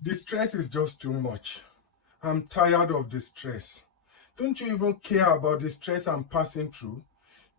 The stress is just too much. I'm tired of the stress. Don't you even care about the stress I'm passing through?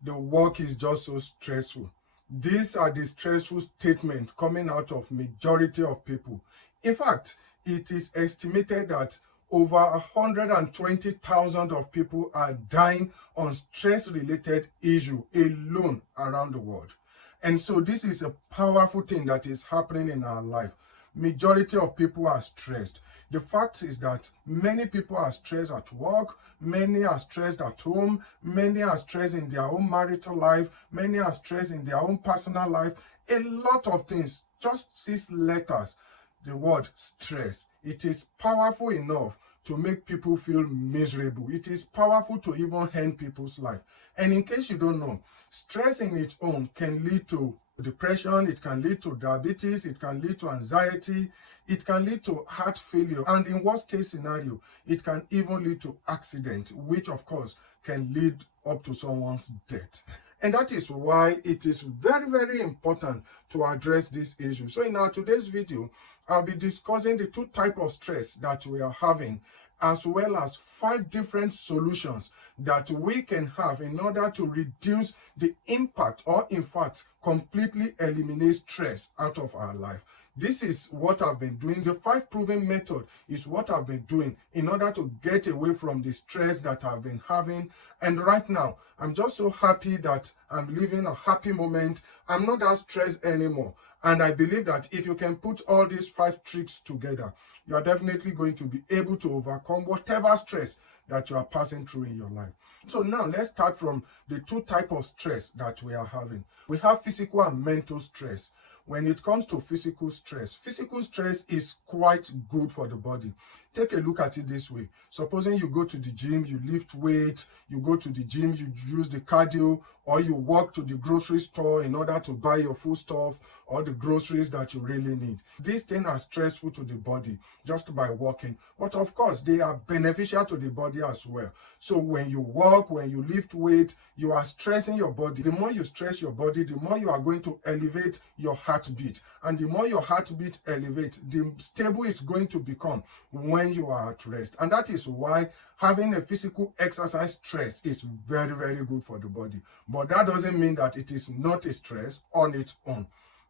The work is just so stressful. These are the stressful statements coming out of majority of people. In fact, it is estimated that over 120,000 of people are dying on stress-related issue alone around the world. And so this is a powerful thing that is happening in our life. Majority of people are stressed. The fact is that many people are stressed at work, many are stressed at home, many are stressed in their own marital life, many are stressed in their own personal life. A lot of things, just these letters, the word stress, it is powerful enough to make people feel miserable. It is powerful to even end people's life. And in case you don't know, stress in its own can lead to depression, it can lead to diabetes, it can lead to anxiety, it can lead to heart failure, and in worst case scenario, it can even lead to accident, which of course can lead up to someone's death. And that is why it is very, very important to address this issue. So in our today's video, I'll be discussing the two types of stress that we are having, as well as 5 different solutions that we can have in order to reduce the impact, or in fact, completely eliminate stress out of our life. This is what I've been doing. The 5 proven method is what I've been doing in order to get away from the stress that I've been having. And right now, I'm just so happy that I'm living a happy moment. I'm not that stressed anymore. And I believe that if you can put all these 5 tricks together, you are definitely going to be able to overcome whatever stress that you are passing through in your life. So now let's start from the 2 types of stress that we are having. We have physical and mental stress. When it comes to physical stress is quite good for the body. Take a look at it this way. Supposing you go to the gym, you lift weights, you go to the gym, you use the cardio, or you walk to the grocery store in order to buy your food stuff or the groceries that you really need. These things are stressful to the body just by walking, but of course they are beneficial to the body as well. So when you walk, when you lift weight, you are stressing your body. The more you stress your body, the more you are going to elevate your heartbeat, and the more your heartbeat elevates, the stable it's going to become when you are at rest. And that is why having a physical exercise stress is very, very good for the body. But that doesn't mean that it is not a stress on its own.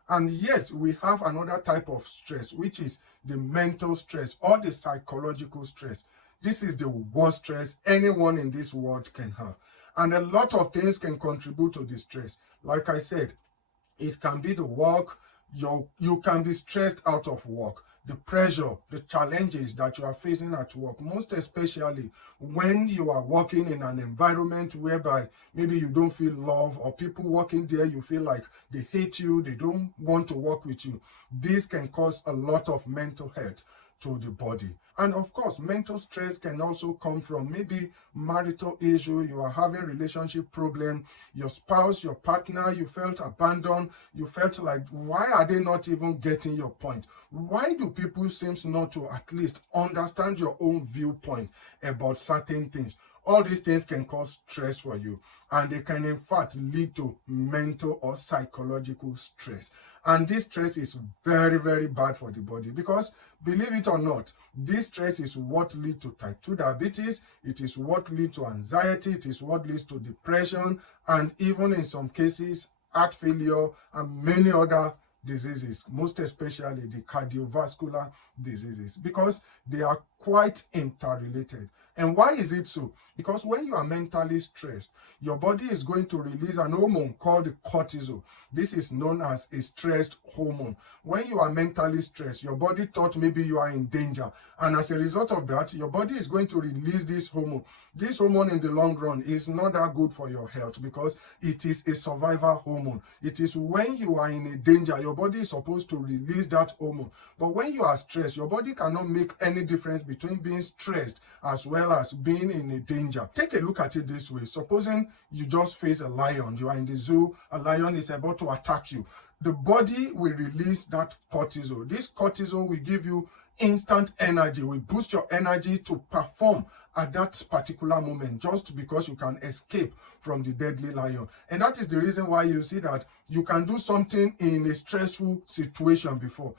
And yes, we have another type of stress, which is the mental stress or the psychological stress. This is the worst stress anyone in this world can have. And a lot of things can contribute to the stress. Like I said, it can be the work. You can be stressed out of work. The pressure, the challenges that you are facing at work, most especially when you are working in an environment whereby maybe you don't feel love, or people working there, you feel like they hate you, they don't want to work with you. This can cause a lot of mental health to the body. And of course, mental stress can also come from maybe marital issue. You are having relationship problem, your spouse, your partner, you felt abandoned, you felt like, why are they not even getting your point? Why do people seem not to at least understand your own viewpoint about certain things? All these things can cause stress for you, and they can in fact lead to mental or psychological stress. And this stress is very, very bad for the body, because believe it or not, this stress is what leads to type 2 diabetes, it is what leads to anxiety, it is what leads to depression, and even in some cases, heart failure and many other diseases, most especially the cardiovascular diseases, because they are quite interrelated. And why is it so? Because when you are mentally stressed, your body is going to release an hormone called cortisol. This is known as a stress hormone. When you are mentally stressed, your body thought maybe you are in danger, and as a result of that, your body is going to release this hormone. This hormone in the long run is not that good for your health, because it is a survival hormone. It is when you are in a danger, your body is supposed to release that hormone. But when you are stressed, your body cannot make any difference between being stressed as well as being in a danger. Take a look at it this way. Supposing you just face a lion, you are in the zoo, a lion is about to attack you. The body will release that cortisol. This cortisol will give you instant energy, will boost your energy to perform at that particular moment, just because you can escape from the deadly lion. And that is the reason why you see that you can do something in a stressful situation before.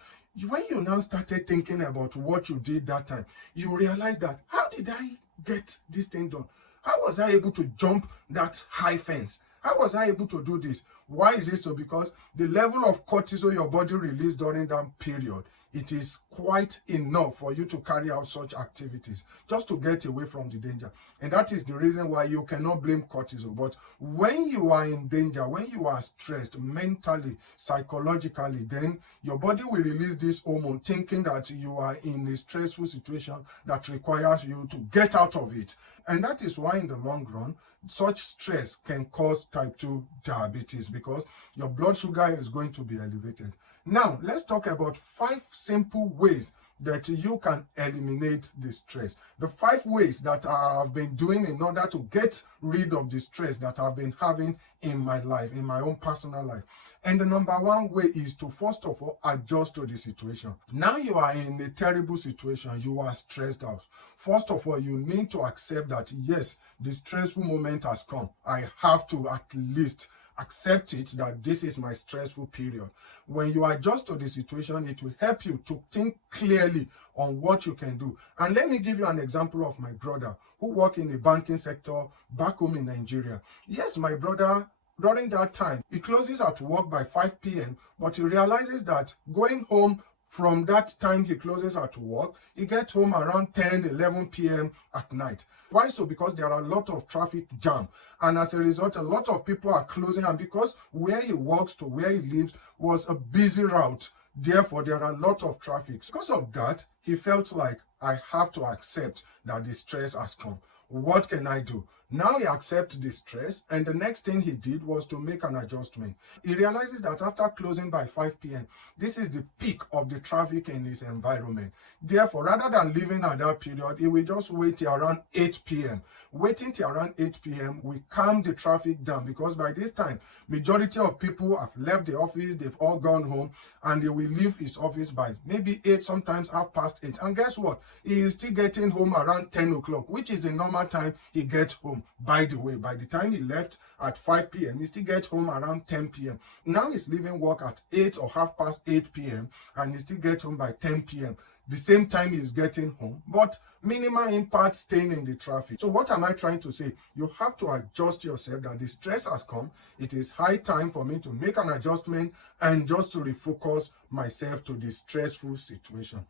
When you now started thinking about what you did that time, you realize that, how did I get this thing done? How was I able to jump that high fence? How was I able to do this? Why is it so? Because the level of cortisol your body released during that period, it is quite enough for you to carry out such activities just to get away from the danger. And that is the reason why you cannot blame cortisol. But when you are in danger, when you are stressed mentally, psychologically, then your body will release this hormone thinking that you are in a stressful situation that requires you to get out of it. And that is why in the long run, such stress can cause type 2 diabetes, because your blood sugar is going to be elevated. Now, let's talk about 5 simple ways that you can eliminate the stress. The 5 ways that I have been doing in order to get rid of the stress that I've been having in my life, in my own personal life. And the number 1 way is to, first of all, adjust to the situation. Now you are in a terrible situation, you are stressed out. First of all, you need to accept that, yes, the stressful moment has come. I have to at least accept it, that this is my stressful period. When you adjust to the situation, it will help you to think clearly on what you can do. And let me give you an example of my brother who works in the banking sector back home in Nigeria. Yes, my brother, during that time, he closes at work by 5 p.m., but he realizes that going home from that time he closes at work, he gets home around 10, 11 p.m. at night. Why so? Because there are a lot of traffic jam. And as a result, a lot of people are closing. And because where he works to where he lives was a busy route, therefore there are a lot of traffic. Because of that, he felt like, I have to accept that the stress has come. What can I do? Now he accepts the stress, and the next thing he did was to make an adjustment. He realizes that after closing by 5 p.m., this is the peak of the traffic in his environment. Therefore, rather than leaving at that period, he will just wait till around 8 p.m. Waiting till around 8 p.m. will calm the traffic down, because by this time, majority of people have left the office, they've all gone home, and they will leave his office by maybe 8, sometimes 8:30. And guess what? He is still getting home around 10 o'clock, which is the normal time he gets home. By the way, by the time he left at 5 p.m., he still gets home around 10 p.m. Now he's leaving work at 8 or 8:30 p.m. and he still gets home by 10 p.m. The same time he's getting home, but minimal impact staying in the traffic. So what am I trying to say? You have to adjust yourself that the stress has come. It is high time for me to make an adjustment and just to refocus myself to the stressful situation.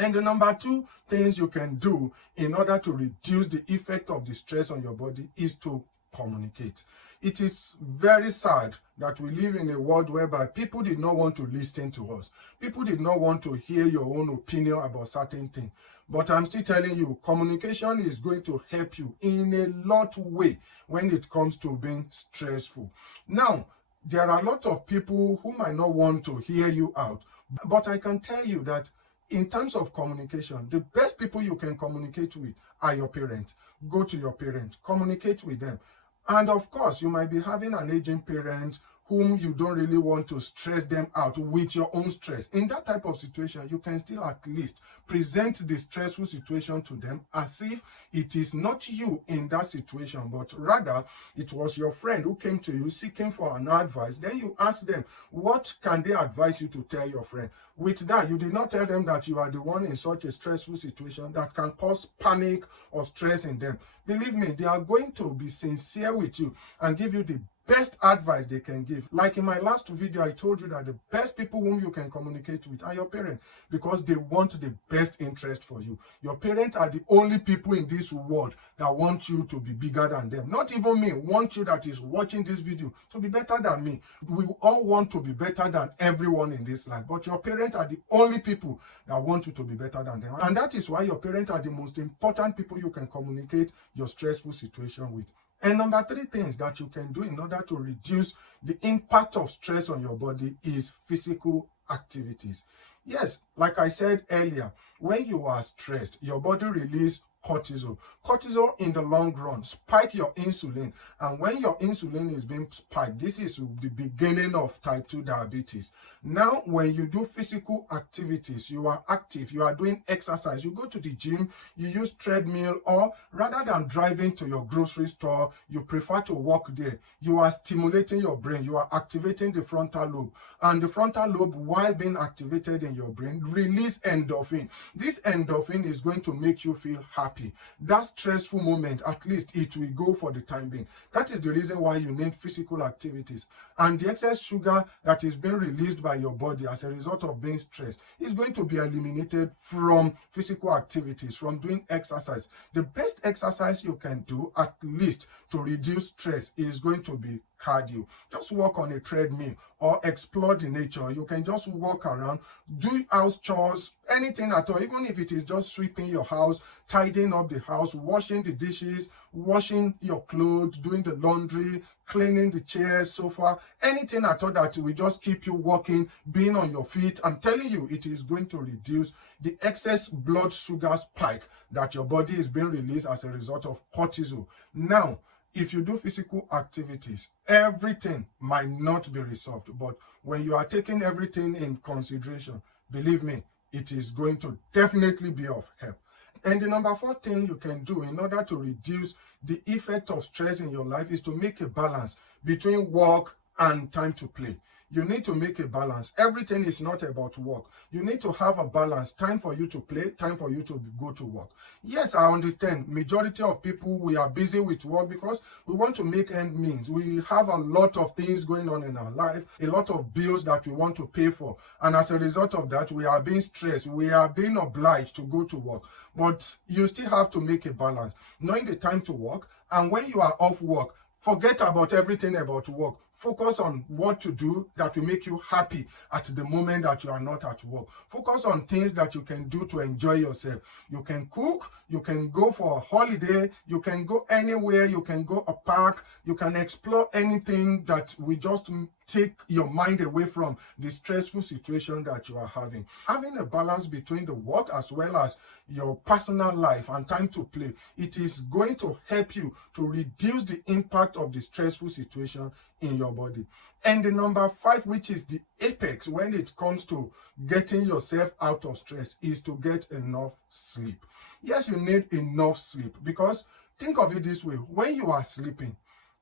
And the number 2 things you can do in order to reduce the effect of the stress on your body is to communicate. It is very sad that we live in a world whereby people did not want to listen to us. People did not want to hear your own opinion about certain things. But I'm still telling you, communication is going to help you in a lot of way when it comes to being stressful. Now, there are a lot of people who might not want to hear you out, but I can tell you that in terms of communication, the best people you can communicate with are your parents. Go to your parents, communicate with them. And of course, you might be having an aging parent whom you don't really want to stress them out with your own stress. In that type of situation, you can still at least present the stressful situation to them as if it is not you in that situation, but rather it was your friend who came to you seeking for an advice. Then you ask them, what can they advise you to tell your friend? With that, you did not tell them that you are the one in such a stressful situation that can cause panic or stress in them. Believe me, they are going to be sincere with you and give you the best advice they can give. Like in my last video, I told you that the best people whom you can communicate with are your parents, because they want the best interest for you. Your parents are the only people in this world that want you to be bigger than them. Not even me, want you that is watching this video to be better than me. We all want to be better than everyone in this life, but your parents are the only people that want you to be better than them. And that is why your parents are the most important people you can communicate your stressful situation with. And number 3 things that you can do in order to reduce the impact of stress on your body is physical activities. Yes, like I said earlier, when you are stressed, your body releases cortisol. Cortisol in the long run spike your insulin, and when your insulin is being spiked, this is the beginning of type 2 diabetes. Now, when you do physical activities, you are active, you are doing exercise, you go to the gym, you use treadmill, or rather than driving to your grocery store, you prefer to walk there. You are stimulating your brain, you are activating the frontal lobe, and the frontal lobe, while being activated in your brain, release endorphin. This endorphin is going to make you feel happy. That stressful moment, at least it will go for the time being. That is the reason why you need physical activities. And the excess sugar that is being released by your body as a result of being stressed is going to be eliminated from physical activities, from doing exercise. The best exercise you can do, at least to reduce stress, is going to be cardio. Just walk on a treadmill or explore the nature. You can just walk around, do house chores, anything at all, even if it is just sweeping your house, tidying up the house, washing the dishes, washing your clothes, doing the laundry, cleaning the chairs, sofa, anything at all that will just keep you walking, being on your feet. I'm telling you, it is going to reduce the excess blood sugar spike that your body is being released as a result of cortisol. Now, if you do physical activities, everything might not be resolved, but when you are taking everything in consideration, believe me, it is going to definitely be of help. And the number 4 thing you can do in order to reduce the effect of stress in your life is to make a balance between work and time to play. You need to make a balance. Everything is not about work. You need to have a balance. Time for you to play, time for you to go to work. Yes, I understand. Majority of people, we are busy with work because we want to make end meet. We have a lot of things going on in our life, a lot of bills that we want to pay for. And as a result of that, we are being stressed. We are being obliged to go to work. But you still have to make a balance. Knowing the time to work, and when you are off work, forget about everything about work. Focus on what to do that will make you happy at the moment that you are not at work. Focus on things that you can do to enjoy yourself. You can cook, you can go for a holiday, you can go anywhere, you can go a park, you can explore anything that will just take your mind away from the stressful situation that you are having. Having a balance between the work as well as your personal life and time to play, it is going to help you to reduce the impact of the stressful situation in your body. And the number 5, which is the apex when it comes to getting yourself out of stress, is to get enough sleep. Yes, you need enough sleep, because think of it this way: when you are sleeping,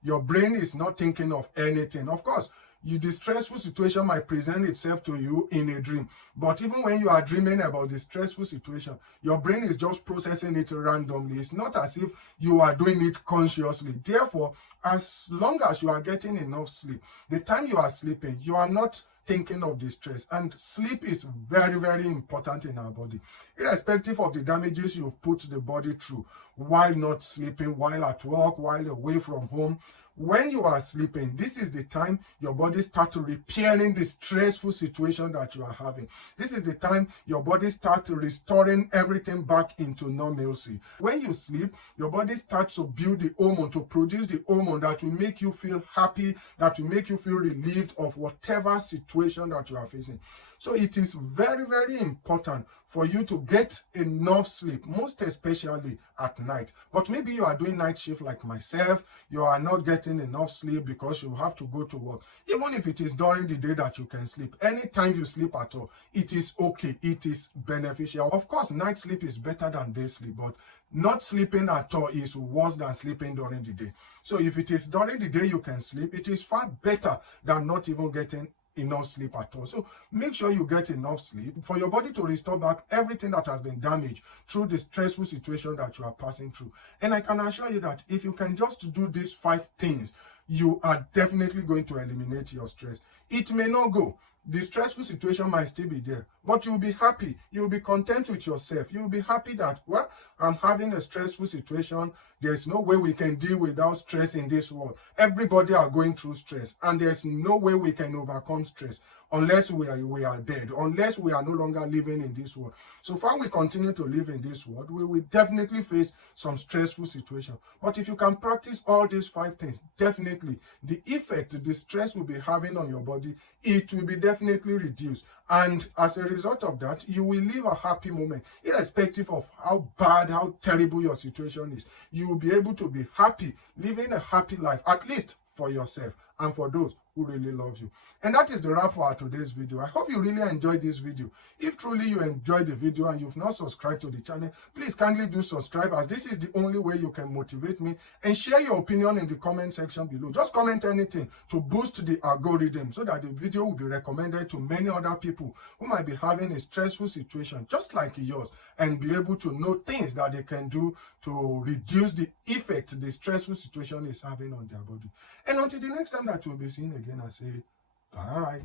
your brain is not thinking of anything. Of course, the stressful situation might present itself to you in a dream, but even when you are dreaming about the stressful situation, your brain is just processing it randomly. It's not as if you are doing it consciously. Therefore, as long as you are getting enough sleep, the time you are sleeping, you are not thinking of the stress. And sleep is very, very important in our body, irrespective of the damages you've put the body through while not sleeping, while at work, while away from home. When you are sleeping, this is the time your body starts repairing the stressful situation that you are having. This is the time your body starts restoring everything back into normalcy. When you sleep, your body starts to build the hormone, to produce the hormone that will make you feel happy, that will make you feel relieved of whatever situation that you are facing. So it is very, very important for you to get enough sleep, most especially at night. But maybe you are doing night shift like myself, you are not getting enough sleep because you have to go to work. Even if it is during the day that you can sleep, anytime you sleep at all, it is okay, it is beneficial. Of course, night sleep is better than day sleep, but not sleeping at all is worse than sleeping during the day. So if it is during the day you can sleep, it is far better than not even getting enough sleep at all. So make sure you get enough sleep for your body to restore back everything that has been damaged through the stressful situation that you are passing through. And I can assure you that if you can just do these 5 things, you are definitely going to eliminate your stress. It may not go. The stressful situation might still be there, but you'll be happy. You'll be content with yourself. You'll be happy that, well, I'm having a stressful situation. There's no way we can deal without stress in this world. Everybody are going through stress, and there's no way we can overcome stress. unless we are dead, unless we are no longer living in this world. So far we continue to live in this world, we will definitely face some stressful situation. But if you can practice all these 5 things, definitely the effect the stress will be having on your body, it will be definitely reduced. And as a result of that, you will live a happy moment, irrespective of how bad, how terrible your situation is. You will be able to be happy, living a happy life, at least for yourself and for those who really love you. And that is the wrap for today's video. I hope you really enjoyed this video. If truly you enjoyed the video and you've not subscribed to the channel, please kindly do subscribe, as this is the only way you can motivate me. And share your opinion in the comment section below. Just comment anything to boost the algorithm so that the video will be recommended to many other people who might be having a stressful situation just like yours, and be able to know things that they can do to reduce the effect the stressful situation is having on their body. And until the next time that we'll be seeing again, I say bye.